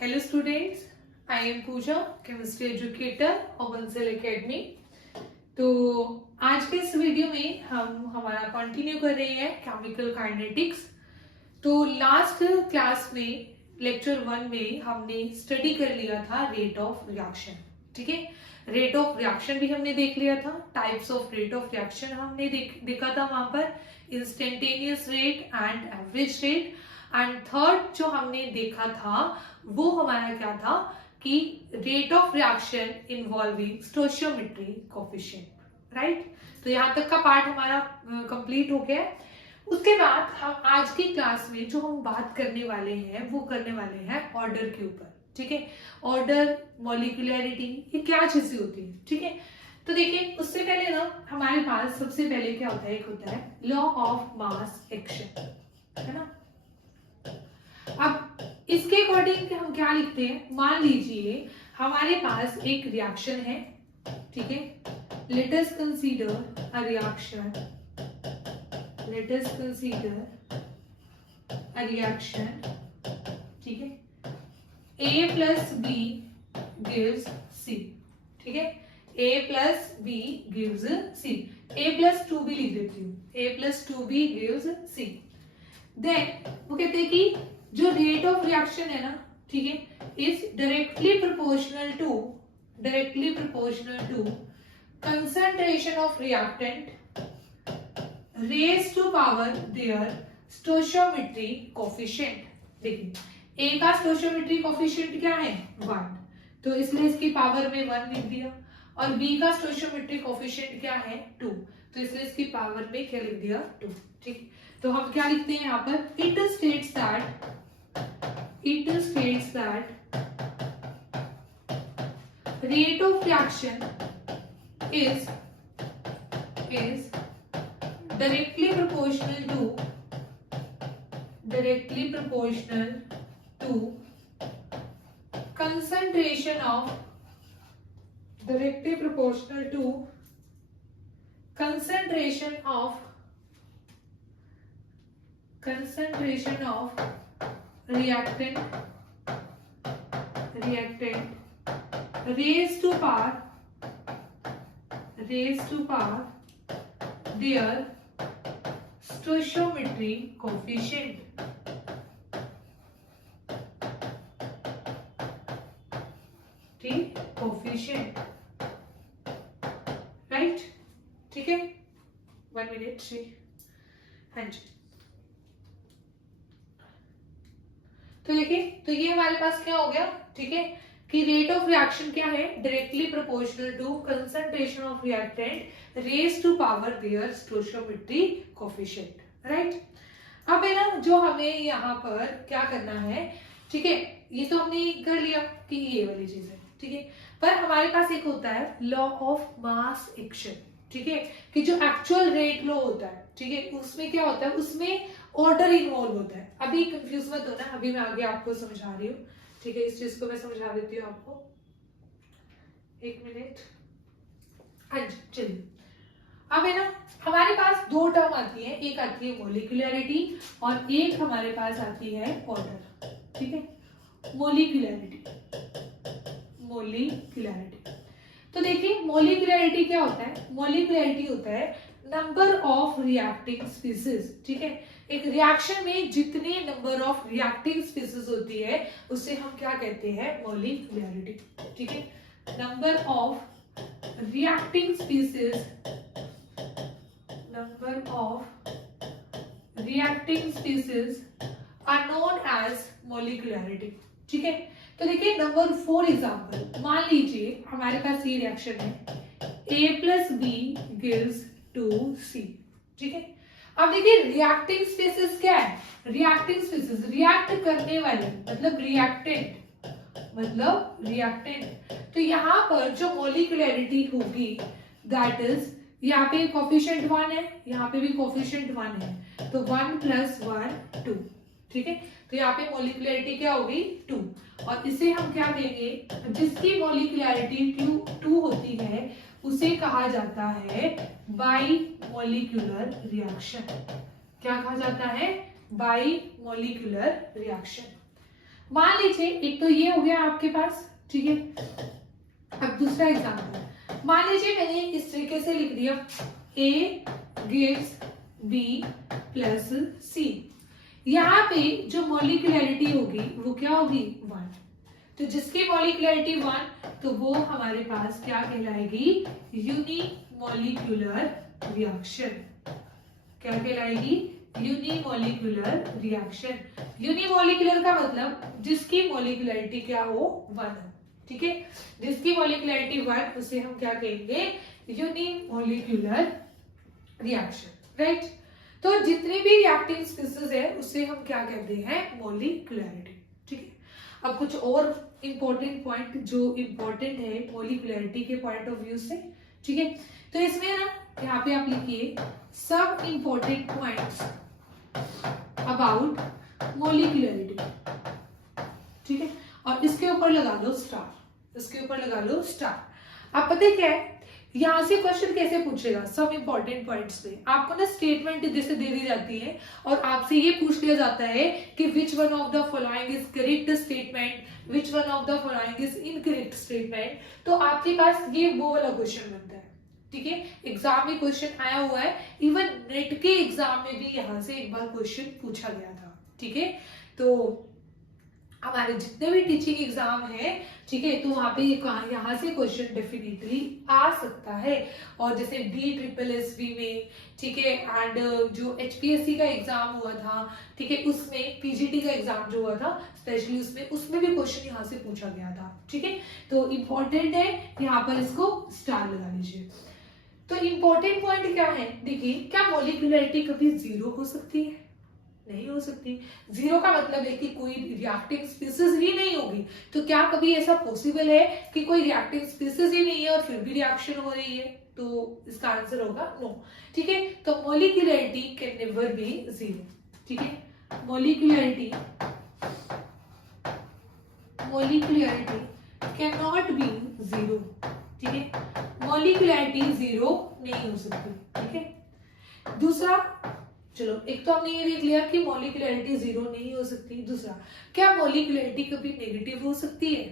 Hello students, I am Pooja, chemistry educator of Bansal Academy। तो आज के इस वीडियो में हम हमारा कंटिन्यू कर रहे हैं केमिकल काइनेटिक्स। तो लास्ट क्लास में लेक्चर 1 में हमने स्टडी कर लिया था रेट ऑफ रिएक्शन। ठीक है, रेट ऑफ रिएक्शन भी हमने देख लिया था, types of rate of reaction हमने देखा था वहां पर, instantaneous rate and average rate. And third जो हमने देखा था वो हमारा क्या था कि rate of reaction involving stoichiometry coefficient. Right, तो यहाँ तक का पार्ट हमारा कंप्लीट हो गया है। उसके बाद हम आज की क्लास में जो हम बात करने वाले हैं वो करने वाले हैं ऑर्डर के ऊपर। ठीक है, ऑर्डर, मॉलिक्यूलैरिटी, ये क्या चीजें होती है। ठीक है, तो देखिए उससे पहले ना हमारे पास सबसे पहले क्या होता है, एक होता है लॉ ऑफ मास एक्शन, है ना। अब इसके अकॉर्डिंग हम क्या लिखते हैं, मान लीजिए हमारे पास एक रिएक्शन है। ठीक है, let us consider a reaction, let us consider a reaction. ठीक है, A plus B gives C। ठीक है, A plus B gives C, A plus 2B लिख देती हूँ, A plus 2B gives C। Then वो कहते हैं कि जो रेट ऑफ रिएक्शन है ना, ठीक है, is directly proportional to concentration of reactant raise to power their stoichiometry coefficient. देखिए ए का स्टोइचियोमेट्री कोएफिशिएंट क्या है, 1, तो इसलिए इसकी पावर में 1 लिख दिया। और बी का स्टोइचियोमेट्री कोएफिशिएंट क्या है, 2, तो इसलिए इसकी पावर में क्या लिख दिया, 2। ठीक, तो हम क्या लिखते हैं यहाँ पर, it states that rate of reaction is directly proportional to concentration of reactant raised to power their stoichiometry coefficient। ठीक, कोफिशिएंट, राइट। ठीक है, 1 मिनट से, हाँ जी। तो देखिए, तो ये हमारे पास क्या हो गया, ठीक है, कि रेट ऑफ रिएक्शन क्या है, directly proportional to concentration of reactant raise to power their stoichiometry coefficient. Right, अब है ना जो हमें यहाँ पर क्या करना है, ठीक है, ये तो हमने कर लिया कि ये वाली चीज है। ठीक है, पर हमारे पास एक होता है लॉ ऑफ मास एक्शन। ठीक है, कि जो एक्चुअल रेट लॉ होता है, ठीक है, उसमें क्या होता है, उसमें ऑर्डर इन्वॉल्व होता है। अभी कंफ्यूज मत होना, अभी मैं आगे आपको समझा रही हूँ। ठीक है, इस चीज को मैं समझा देती हूँ आपको, 1 मिनट। हाँ जी, चलिए। अब है ना हमारे पास 2 टर्म आती है, एक आती है मॉलिक्यूलैरिटी और एक हमारे पास आती है ऑर्डर। ठीक है, मॉलिक्यूलैरिटी। तो देखिए मॉलिक्यूलैरिटी क्या होता है, मॉलिक्यूलैरिटी होता है नंबर ऑफ रिएक्टिंग स्पीसीज। ठीक है, एक रिएक्शन में जितने नंबर ऑफ रिएक्टिंग स्पीसीज होती है उसे हम क्या कहते हैं, मॉलिक्यूलैरिटी। ठीक है, number of reacting species are known as molecularity. ठीक है, तो देखिए नंबर 4 एग्जाम्पल, मान लीजिए हमारे पास ये रिएक्शन है, A plus B gives 2C। ठीक है, अब देखिए रिएक्टिंग स्पीसीज क्या है, रिएक्टिंग स्पीसीज रिएक्ट करने वाले मतलब रिएक्टेंट। तो यहाँ पर जो मॉलिक्यूलैरिटी होगी दैट इज, यहाँ पे कोएफिशिएंट 1 है, यहाँ पे भी कोएफिशिएंट 1 है, तो 1 + 1 2। ठीक है, तो यहाँ पे मॉलिक्यूलैरिटी क्या होगी, 2, और इसे हम क्या देंगे, जिसकी मॉलिक्यूलैरिटी 2 होती है उसे कहा जाता है बाई मॉलिक्यूलर रिएक्शन। क्या कहा जाता है, बाई मॉलिक्यूलर रिएक्शन। मान लीजिए एक तो ये हो गया आपके पास, ठीक है। अब दूसरा एग्जाम्पल, मान लीजिए मैंने इस तरीके से लिख दिया A gives B plus C। यहाँ पे जो मॉलिक्यूलरिटी होगी वो क्या होगी 1, तो जिसकी मॉलिक्यूलरिटी 1 तो वो हमारे पास क्या कहलाएगी यूनिमॉलिक्यूलर रिएक्शन। क्या कहलाएगी यूनिमॉलिक्यूलर रिएक्शन। यूनिमॉलिक्यूलर का मतलब जिसकी मॉलिक्यूलरिटी क्या हो 1 हो, ठीक है। जिसकी मॉलिक्यूलरिटी 1 उसे हम क्या कहेंगे यूनिमॉलिक्यूलर रिएक्शन, राइट। तो जितने भी रिएक्टिंग स्पीसीज है उसे हम क्या कहते हैं मॉलिक्यूलरिटी, ठीक है। अब कुछ और इंपॉर्टेंट पॉइंट जो इंपॉर्टेंट है मॉलिक्यूलरिटी के पॉइंट ऑफ व्यू से, ठीक है। तो इसमें ना यहाँ पे आप लिखिए सब इंपॉर्टेंट पॉइंट्स अबाउट मॉलिक्यूलरिटी, ठीक है। और इसके ऊपर लगा लो स्टार, इसके ऊपर लगा लो स्टार। अब पता है क्या है यहाँ से क्वेश्चन कैसे पूछेगा सब इंपॉर्टेंट पॉइंट्स पे। आपको ना स्टेटमेंट जैसे दे दी जाती है और आपसे ये पूछ लिया जाता है कि which one of the following is correct statement, which one of the following is incorrect statement, तो आपके पास ये वो वाला क्वेश्चन बनता है, ठीक है। एग्जाम में क्वेश्चन आया हुआ है, इवन नेट के एग्जाम में भी यहाँ से एक बार क्वेश्चन पूछा गया था, ठीक है। तो हमारे जितने भी टीचिंग एग्जाम है, ठीक है, तो वहां पे यहाँ से क्वेश्चन डेफिनेटली आ सकता है। और जैसे DSSB में, ठीक है, एंड जो HPSC का एग्जाम हुआ था, ठीक है, उसमें PGT का एग्जाम जो हुआ था स्पेशली उसमें भी क्वेश्चन यहाँ से पूछा गया था, ठीक है। तो इम्पोर्टेंट है, यहाँ पर इसको स्टार लगा लीजिए। तो इम्पोर्टेंट पॉइंट क्या है, देखिए क्या मॉलिक्यूलरिटी कभी 0 हो सकती है? नहीं हो सकती। 0 का मतलब है कि कोई रिएक्टिंग स्पीसीज ही नहीं होगी। तो क्या कभी ऐसा पॉसिबल है कि कोई रिएक्टिंग स्पीसीज ही नहीं है और फिर भी रिएक्शन हो रही है? तो इसका आंसर होगा नो, ठीक है। तो मॉलिक्यूलरिटी कैन नेवर बी 0, ठीक है। मॉलिक्यूलरिटी कैन नॉट बी 0, ठीक है। मॉलिक्यूलरिटी 0 नहीं हो सकती, ठीक है। दूसरा, चलो एक तो हमने ये देख लिया कि मॉलिक्यूलरिटी 0 नहीं हो सकती। दूसरा, क्या मॉलिक्यूलरिटी कभी नेगेटिव हो सकती है?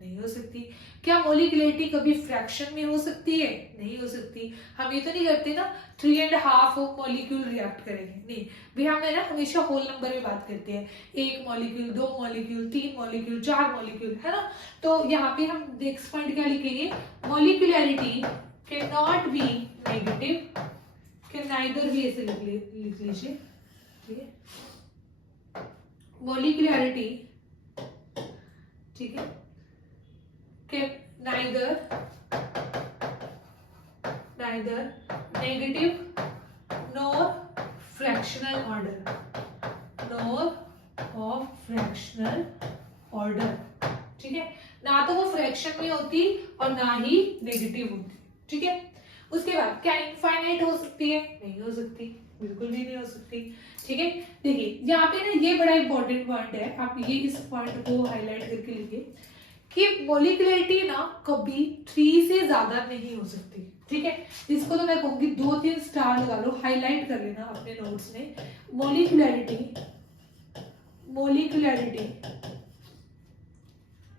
नहीं हो सकती। क्या मॉलिक्यूलरिटी कभी फ्रैक्शन में हो सकती है? नहीं हो सकती। हम ये तो नहीं करते ना 3.5 मॉलिक्यूल रिएक्ट करेंगे, नहीं भी, हम है ना हमेशा होल नंबर में बात करते हैं, 1 मॉलिक्यूल, 2 मॉलिक्यूल, 3 मॉलिक्यूल, 4 मॉलिक्यूल, है ना। तो यहाँ पे हम नेक्स्ट पॉइंट क्या लिखेंगे, molecularity can not be negative, neither भी ऐसे लिख लीजिए, ठीक है। मॉलिक्यूलरिटी, ठीक है, neither negative nor fractional order, ठीक है। ना तो वो फ्रैक्शन में होती और ना ही नेगेटिव होती, ठीक है। उसके बाद क्या इनफाइनाइट हो सकती है? नहीं हो सकती, बिल्कुल भी नहीं हो सकती, ठीक है। देखिए यहाँ पे ना ये बड़ा इंपॉर्टेंट पॉइंट है, आप ये इस पॉइंट को हाईलाइट करके लिखिए कि मॉलिक्यूलरिटी ना कभी 3 से ज्यादा नहीं हो सकती, ठीक है। इसको तो मैं कहूंगी 2-3 स्टार लगा लो, हाईलाइट कर लेना अपने नोट्स में। मॉलिक्यूलरिटी,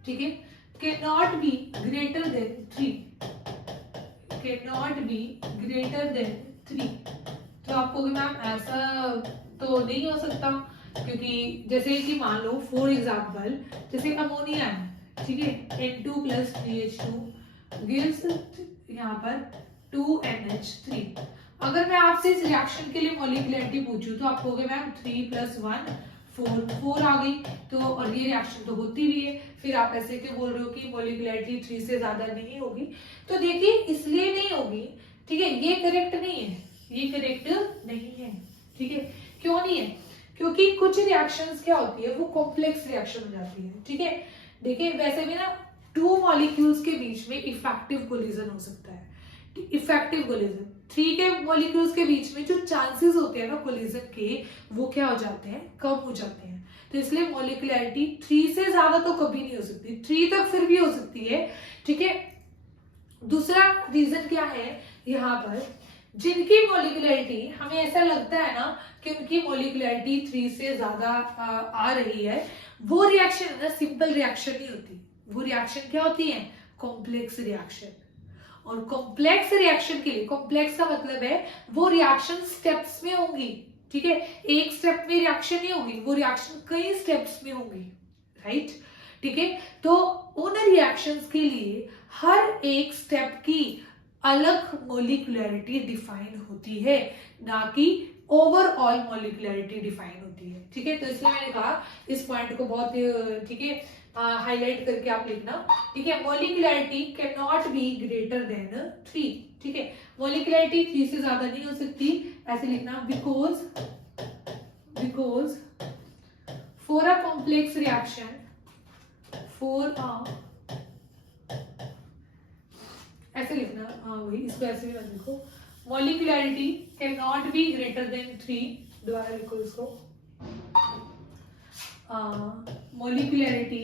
ठीक है, can not be greater than 3, cannot be greater than 3। तो आपको मैम ऐसा तो नहीं हो सकता, क्योंकि जैसे कि मान लो फॉर एग्जांपल जैसे अमोनिया है, ठीक है, N2 + 3H2 गिव्स यहाँ पर 2NH3। अगर मैं आपसे इस रिएक्शन के लिए मॉलिक्यूलरिटी पूछूं तो आप कहोगे मैम 3 + 1 4 आ गई, तो और ये रिएक्शन तो होती भी है, फिर आप ऐसे क्यों बोल रहे हो कि मॉलिक्यूलरिटी 3 से ज्यादा नहीं होगी? तो देखिए इसलिए नहीं होगी, ठीक है, ये करेक्ट नहीं है, ये करेक्ट नहीं है, ठीक है। क्यों नहीं है? क्योंकि कुछ रिएक्शंस क्या होती है वो कॉम्प्लेक्स रिएक्शन हो जाती है, ठीक है। देखिए वैसे भी ना 2 मॉलिक्यूल्स के बीच में इफेक्टिव कोलिजन हो सकता है, इफेक्टिव कोलिजन 3 के मॉलिक्यूल्स के बीच में जो चांसेस होते हैं ना कोलिजन के, वो क्या हो जाते हैं, कम हो जाते हैं। तो इसलिए मॉलिक्यूलरिटी 3 से ज्यादा तो कभी नहीं हो सकती, 3 तक फिर भी हो सकती है, ठीक है। दूसरा रीजन क्या है यहाँ पर, जिनकी मोलिकुलरिटी हमें ऐसा लगता है ना कि उनकी मोलिकुलरिटी 3 से ज्यादा आ रही है, वो रिएक्शन है ना सिंपल रिएक्शन नहीं होती, वो रिएक्शन क्या होती है, कॉम्प्लेक्स रिएक्शन। और कॉम्प्लेक्स रिएक्शन के लिए, कॉम्प्लेक्स का मतलब है वो रिएक्शन स्टेप्स में होंगी, ठीक है, एक स्टेप में रिएक्शन नहीं होगी, वो रिएक्शन कई स्टेप्स में होंगी, राइट, ठीक है। तो उन रिएक्शंस के लिए हर एक स्टेप की अलग मोलिकुलरिटी डिफाइन होती है, ना कि ओवरऑल मोलिकुलरिटी डिफाइन होती है, ठीक है। तो इसलिए मैंने कहा इस पॉइंट को बहुत, ठीक है, हाईलाइट करके आप लिखना, ठीक है। Molecularity can not be greater than 3, ठीक है, मोलिकुलरिटी 3 से ज्यादा नहीं हो सकती, ऐसे लिखना, because for a complex reaction, ऐसे लिखना, हाँ वही, इसको ऐसे भी मत लिखो, molecularity can not be greater than 3, दोबारा लिखो इसको, molecularity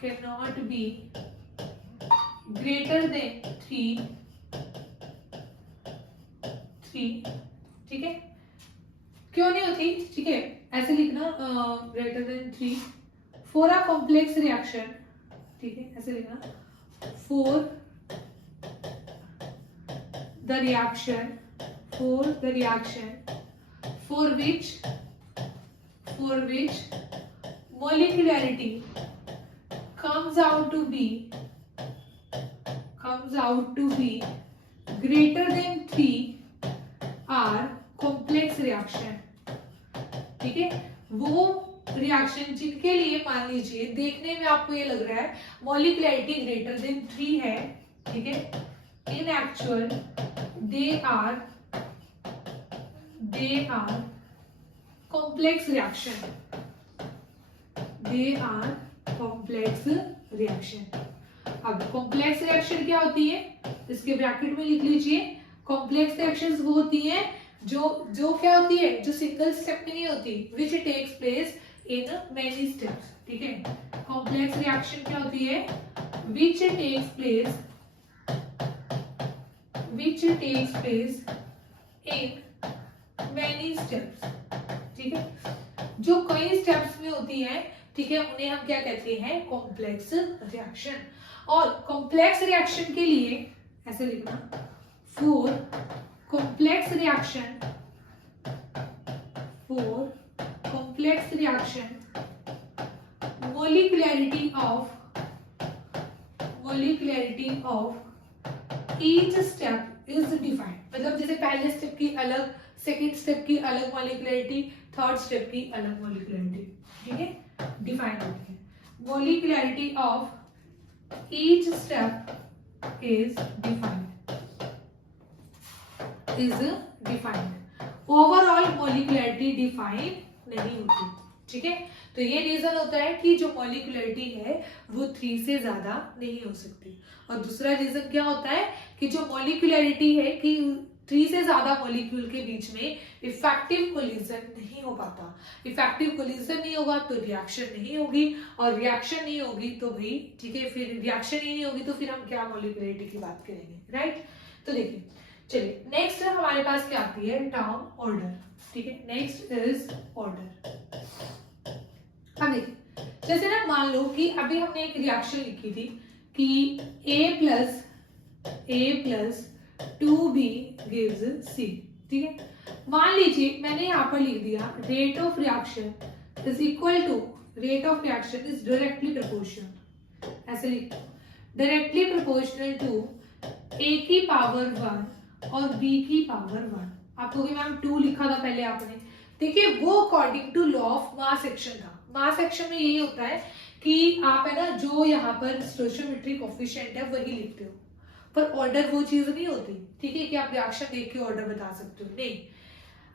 cannot be greater than 3, ठीक है, क्यों नहीं होती, ठीक है, ऐसे लिखना, greater than 3 for a complex reaction, ठीक है, ऐसे लिखना, for the reaction for which molecularity comes out to be greater than 3 are complex reaction, ठीक है। वो रिएक्शन जिनके लिए मान लीजिए देखने में आपको ये लग रहा है मोलिकुलरिटी ग्रेटर देन 3 है, ठीक है, इन actual they are complex reaction, अब कॉम्प्लेक्स रिएक्शन क्या होती है, इसके ब्रैकेट में लिख लीजिए, कॉम्प्लेक्स रिएक्शंस वो होती हैं जो क्या होती है, जो सिंगल स्टेप में नहीं होती, which takes place in many steps, ठीक है। कॉम्प्लेक्स रिएक्शन क्या होती है, which takes place in many steps, ठीक है, जो कई स्टेप्स में होती है, ठीक है, उन्हें हम क्या कहते हैं, कॉम्प्लेक्स रिएक्शन। और कॉम्प्लेक्स रिएक्शन के लिए ऐसे लिखना, for complex reaction molecularity of each step is defined, मतलब जैसे पहले स्टेप की अलग, सेकेंड स्टेप की अलग मोलिकुलरिटी, थर्ड स्टेप की अलग मोलिकुलरिटी, ठीक है, डिफाइंड होती है। Molecularity of each step is defined, overall molecularity define नहीं होती, ठीक है। तो ये रीजन होता है कि जो मोलिकुलरिटी है वो 3 से ज्यादा नहीं हो सकती। और दूसरा रीजन क्या होता है कि जो मोलिकुलरिटी है कि 3 से ज्यादा मॉलिक्यूल के बीच में इफेक्टिव कोलिजन नहीं हो पाता, इफेक्टिव कोलिजन नहीं होगा तो रिएक्शन नहीं होगी, और रिएक्शन नहीं होगी तो भाई, ठीक है, फिर रिएक्शन ही नहीं होगी तो फिर हम क्या मोलिकुलरिटी की बात करेंगे, राइट। तो देखिए, चलिए नेक्स्ट हमारे पास क्या आती है, टर्म ऑर्डर, ठीक है, नेक्स्ट इज ऑर्डर। अब देखिए, जैसे ना मान लो कि अभी हमने एक रिएक्शन लिखी थी कि A plus 2B gives C, ठीक है। मान लीजिए मैंने यहाँ पर लिख दिया rate of reaction is equal to, rate of reaction is directly proportional, ऐसे लिखो, डायरेक्टली प्रोपोर्शनल टू A की पावर 1 और B की पावर 1। आपको कि मैम 2 लिखा था पहले आपने, देखिए वो according to law of mass action था। मास एक्शन में यही होता है कि आप है ना जो यहाँ पर स्टोइचियोमेट्रिक कोएफिशिएंट है वही लिखते हो, पर ऑर्डर वो चीज नहीं होती, ठीक है, कि आप रिएक्शन देख के ऑर्डर बता सकते हो, नहीं।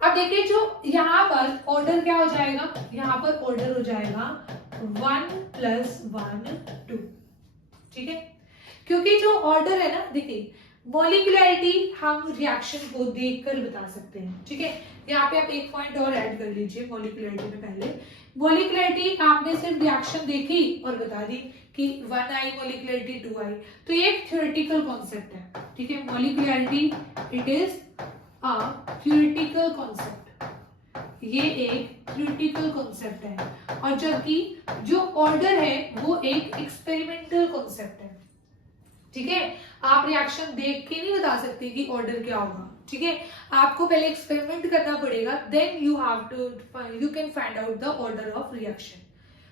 अब देखिए जो यहाँ पर ऑर्डर क्या हो जाएगा, यहाँ पर ऑर्डर हो जाएगा 1 + 1 2, ठीक है, क्योंकि जो ऑर्डर है ना, देखिए मॉलिक्युलरिटी हम रिएक्शन को देखकर बता सकते हैं, ठीक है। यहाँ पे आप एक पॉइंट और ऐड कर लीजिए मॉलिक्युलरिटी में। पहले मॉलिक्युलरिटी आपने सिर्फ रिएक्शन देखी और बता दी कि 1 आई मॉलिक्युलरिटी 2 आई, तो ये एक थ्योरेटिकल कॉन्सेप्ट है, ठीक है। Molecularity it is a theoretical concept, ये एक थ्योरेटिकल कॉन्सेप्ट है। और जबकि जो ऑर्डर है वो एक एक्सपेरिमेंटल कॉन्सेप्ट है, ठीक है। आप रिएक्शन देख के नहीं बता सकते कि ऑर्डर क्या होगा, ठीक है। आपको पहले एक्सपेरिमेंट करना पड़ेगा, then you have to you can find out the order of reaction.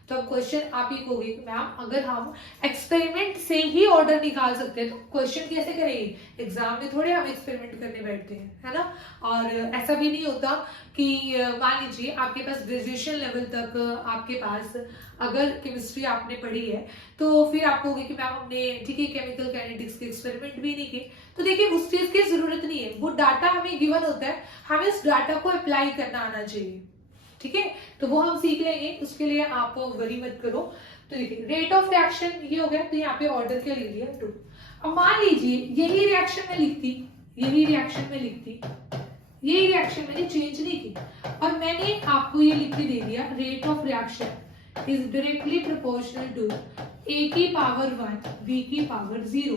तो अब क्वेश्चन आप ही कहोगे मैम अगर हम एक्सपेरिमेंट से ही ऑर्डर निकाल सकते हैं तो क्वेश्चन कैसे करेंगे, एग्जाम में थोड़े हम एक्सपेरिमेंट करने बैठते हैं, है ना। और ऐसा भी नहीं होता कि मान लीजिए आपके पास ग्रेजुएशन लेवल तक आपके पास अगर केमिस्ट्री आपने पढ़ी है तो फिर आप कहोगे कि मैम हमने, ठीक है, केमिकल काइनेटिक्स के एक्सपेरिमेंट भी नहीं किए। तो देखिए उस चीज की जरूरत नहीं है, वो डाटा हमें गिवन होता है, हमें उस डाटा को अप्लाई करना आना चाहिए, ठीक है। तो वो हम सीख लेंगे, उसके लिए आप वरी मत करो। तो देखिए रेट ऑफ रिएक्शन ये हो गया, तो यहाँ पे ऑर्डर क्या लिख दिया 2। अब मान लीजिए यही रिएक्शन में लिखती, यही रिएक्शन मैंने चेंज नहीं की और मैंने आपको ये लिख के दे दिया rate of reaction is directly proportional to a की पावर 1 b की पावर 0,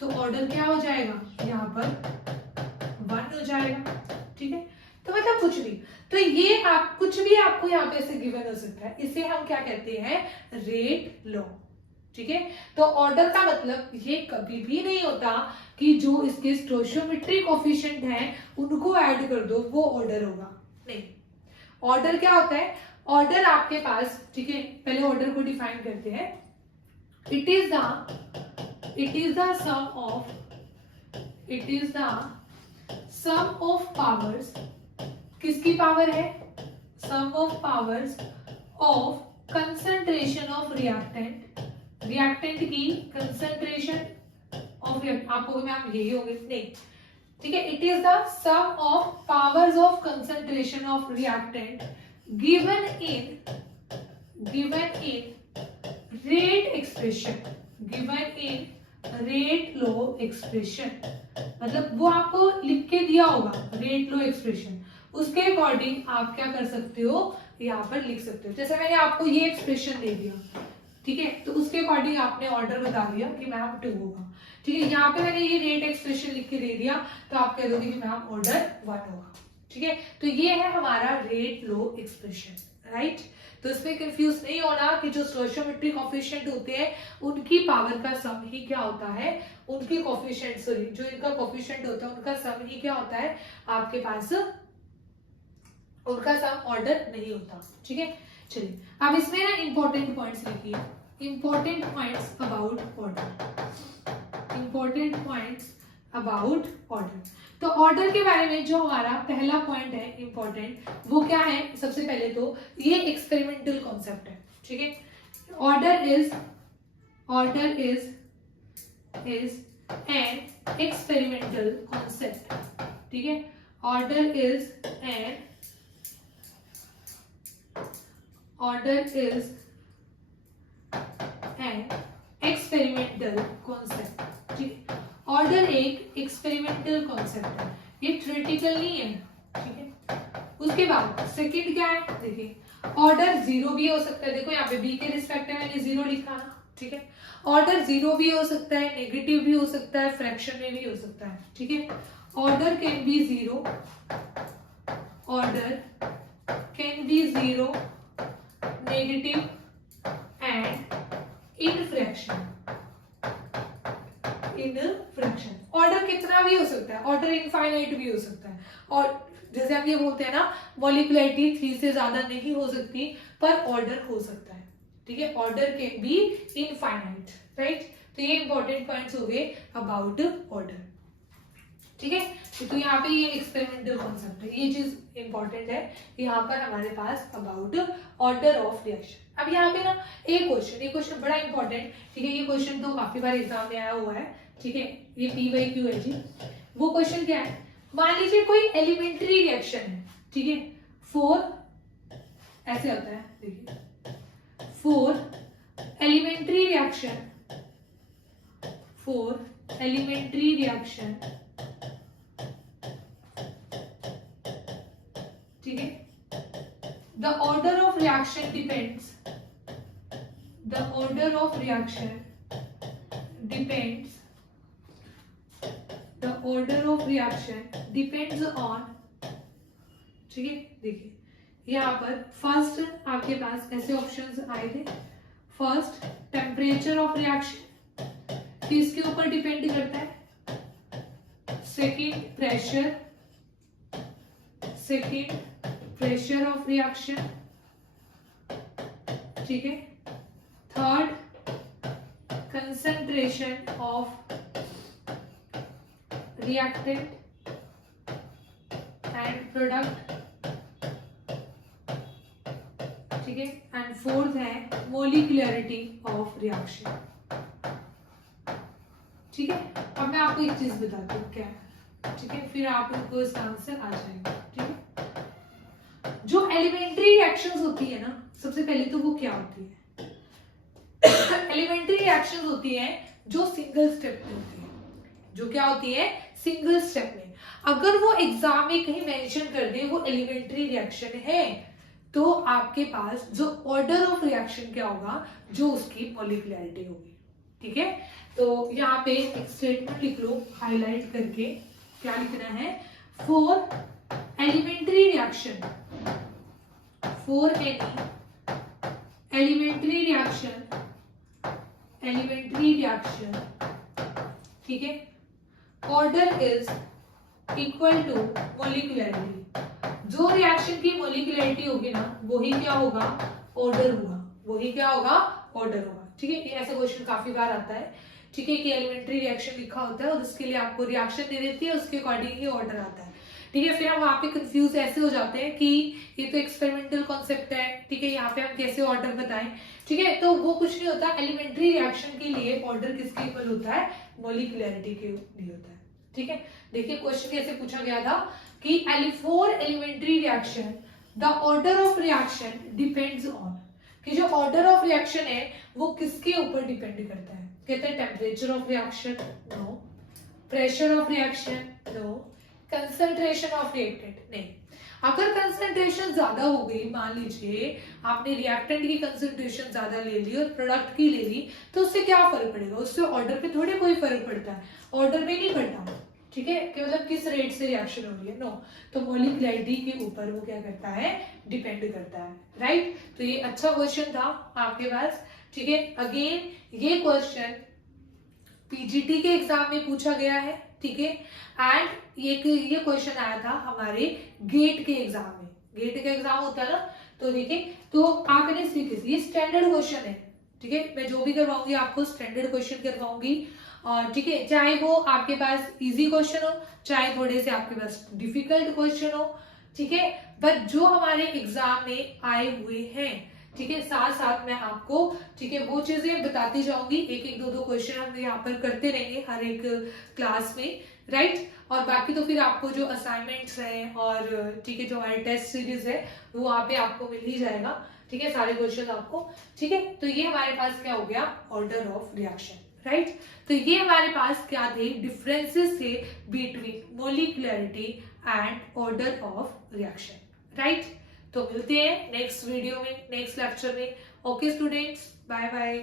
तो ऑर्डर क्या हो जाएगा, यहाँ पर 1 हो जाएगा, ठीक है। तो मतलब कुछ भी, तो ये आप कुछ भी आपको यहाँ पे ऐसे गिवन हो सकता है, इसे हम क्या कहते हैं, रेट लॉ, ठीक है। तो ऑर्डर का मतलब ये कभी भी नहीं होता कि जो इसके स्टोइचियोमेट्रिक कोएफिशिएंट हैं उनको ऐड कर दो वो ऑर्डर होगा, नहीं। ऑर्डर क्या होता है, ऑर्डर आपके पास, ठीक है, पहले ऑर्डर को डिफाइन करते हैं। It is the sum of powers, किसकी पावर है, sum of powers of concentration of reactant, reactant की कंसंट्रेशन ऑफ, आपको मैम यही होगी, नहीं, ठीक है। It is the sum of powers of concentration of reactant given in rate expression, rate law expression, मतलब वो आपको लिख के दिया होगा रेट लॉ एक्सप्रेशन, उसके अकॉर्डिंग आप क्या कर सकते हो, यहाँ पर लिख सकते हो। जैसे मैंने आपको ये एक्सप्रेशन दे दिया, ठीक है, तो उसके अकॉर्डिंग आपने ऑर्डर बता दिया कि मैम 2 होगा, ठीक है। यहाँ पे मैंने ये रेट एक्सप्रेशन लिख के दे दिया तो आप कह दोगे कि मैम ऑर्डर 1 होगा, ठीक है। तो ये है हमारा रेट लॉ एक्सप्रेशन, राइट। तो इसमें कंफ्यूज नहीं होना कि जो स्टोइचियोमेट्रिक कोएफिशिएंट होते हैं उनकी पावर का सम ही क्या होता है, उनकी कोएफिशिएंट, सॉरी, जो इनका कोएफिशिएंट होता है उनका सम ही क्या होता है आपके पास, उनका सम ऑर्डर नहीं होता, ठीक है। चलिए अब इसमें ना इंपॉर्टेंट पॉइंट्स लिखिए, important points about order, important points about order. तो ऑर्डर के बारे में जो हमारा पहला पॉइंट है इंपॉर्टेंट, वो क्या है, सबसे पहले तो ये एक्सपेरिमेंटल कॉन्सेप्ट है, ठीक है। Order is an experimental concept, ठीक है। Order is an experimental concept, ठीक है। ऑर्डर एक एक्सपेरिमेंटल कॉन्सेप्ट है, ये थ्योरेटिकल नहीं है, ठीक है। उसके बाद सेकंड क्या है, देखिए ऑर्डर 0 भी हो सकता है, देखो यहाँ पे बी के रिस्पेक्ट में मैंने 0 लिखा ना, ठीक है। ऑर्डर 0 भी हो सकता है, नेगेटिव भी हो सकता है, फ्रैक्शन में भी हो सकता है, ठीक है। Order can be 0, order can be 0, negative and in fraction, order कितना भी हो सकता है, ऑर्डर इनफाइनाइट भी हो सकता है। और जैसे हम ये बोलते हैं ना मॉलिक्युलरिटी 3 से ज्यादा नहीं हो सकती पर ऑर्डर हो सकता है, ठीक है। Order can be infinite, right. तो ये इंपॉर्टेंट पॉइंट्स हो गए अबाउट ऑर्डर, ठीक है। तो यहाँ पे ये एक्सपेरिमेंटल कॉन्सेप्ट है, ये चीज इंपॉर्टेंट है यहाँ पर हमारे पास अबाउट ऑर्डर ऑफ रिएक्शन। अब यहाँ पे ना एक क्वेश्चन बड़ा इंपॉर्टेंट, ठीक है। ये क्वेश्चन तो काफी बार एग्जाम में आया हुआ है, ठीक है। ये PYQ है जी। वो क्वेश्चन क्या है, मान लीजिए कोई एलिमेंट्री रिएक्शन है, ठीक है। 4 ऐसे होता है, देखिए 4 एलिमेंट्री रिएक्शन, 4 एलिमेंट्री रिएक्शन, ठीक है, the order of reaction depends, the order of reaction depends, the order of reaction depends on, ठीक है। देखिए यहाँ पर फर्स्ट आपके पास ऐसे ऑप्शंस आए थे, फर्स्ट टेम्परेचर ऑफ रिएक्शन किसके ऊपर डिपेंड करता है, second pressure, second pressure of reaction, ठीक है, third concentration of reactant and product, ठीक है, एंड फोर्थ है मोलिकुलरिटी ऑफ रिएक्शन, ठीक है। अब मैं आपको एक चीज बताती हूँ क्या है, ठीक है, फिर आपको इसका आंसर आ जाएगा, ठीक है। जो एलिमेंट्री रिएक्शंस होती है ना, सबसे पहले तो वो क्या होती है, एलिमेंट्री रिएक्शंस होती है जो सिंगल स्टेप में होती है, जो क्या होती है, सिंगल स्टेप में। अगर वो एग्जाम में कहीं मेंशन कर दे वो एलिमेंट्री रिएक्शन है, तो आपके पास जो ऑर्डर ऑफ रिएक्शन क्या होगा, जो उसकी मॉलिक्युलरिटी होगी, ठीक है। तो यहाँ पे एक स्टेटमेंट लिख लो हाईलाइट करके, क्या लिखना है, for elementary reaction, for any elementary reaction, elementary reaction, ठीक है, order is equal to molecularity. जो रिएक्शन की मॉलिक्युलरिटी होगी ना, वही क्या होगा, ऑर्डर होगा, वही क्या होगा, ऑर्डर होगा, ठीक है। ये ऐसा क्वेश्चन काफी बार आता है, ठीक है, कि एलिमेंट्री रिएक्शन लिखा होता है और उसके लिए आपको रिएक्शन दे देती है, उसके अकॉर्डिंग ही ऑर्डर आता है, ठीक है। फिर हम वहां पे कंफ्यूज ऐसे हो जाते हैं कि ये तो एक्सपेरिमेंटल कॉन्सेप्ट है, ठीक है, यहाँ पे हम कैसे ऑर्डर बताएं, ठीक है। तो वो कुछ नहीं होता, एलिमेंट्री रिएक्शन के लिए ऑर्डर किसके इक्वल होता है, मॉलिक्युलरिटी के लिए होता है, ठीक है। देखिए क्वेश्चन कैसे पूछा गया था कि for elementary reaction the order of reaction depends on, कि जो ऑर्डर ऑफ रिएक्शन है वो किसके ऊपर डिपेंड करता है, कहते हैं temperature of reaction, no, pressure of reaction, no, concentration of reactant, नहीं। अगर कंसंट्रेशन ज्यादा हो गई, मान लीजिए आपने रिएक्टेंट की कंसंट्रेशन ज्यादा ले ली और प्रोडक्ट की ले ली, तो उससे क्या फर्क पड़ेगा, उससे ऑर्डर पे थोड़े कोई फर्क पड़ता है, ऑर्डर में नहीं पड़ता, ठीक है, कि मतलब किस रेट से रिएक्शन हो रही है, नो। तो मॉलिक्युलरिटी के ऊपर वो क्या करता है, डिपेंड करता है, राइट। तो ये अच्छा क्वेश्चन था आपके पास, ठीक है। अगेन ये क्वेश्चन पीजीटी के एग्जाम में पूछा गया है, ठीक है, एंड ये क्वेश्चन आया था हमारे गेट के एग्जाम में, गेट का एग्जाम होता है ना, तो देखिए, तो आपने ये स्टैंडर्ड क्वेश्चन है, ठीक है, मैं जो भी करवाऊंगी आपको स्टैंडर्ड क्वेश्चन करवाऊंगी, और ठीक है, चाहे वो आपके पास इजी क्वेश्चन हो, चाहे थोड़े से आपके पास डिफिकल्ट क्वेश्चन हो, ठीक है, बट जो हमारे एग्जाम में आए हुए हैं, ठीक है, साथ साथ मैं आपको, ठीक है, वो चीजें बताती जाऊंगी, एक एक दो क्वेश्चन हम यहाँ पर करते रहेंगे हर एक क्लास में, राइट। और बाकी तो फिर आपको जो असाइनमेंट्स हैं और ठीक है, जो हमारे टेस्ट सीरीज है वो वहाँ पे आपको मिल ही जाएगा, ठीक है, सारे क्वेश्चन आपको, ठीक है। तो ये हमारे पास क्या हो गया, ऑर्डर ऑफ रिएक्शन, राइट। तो ये हमारे पास क्या थे, डिफरेंसेस थे between molecularity and order of reaction, right. तो मिलते हैं नेक्स्ट वीडियो में, नेक्स्ट लेक्चर में। Okay students, bye bye.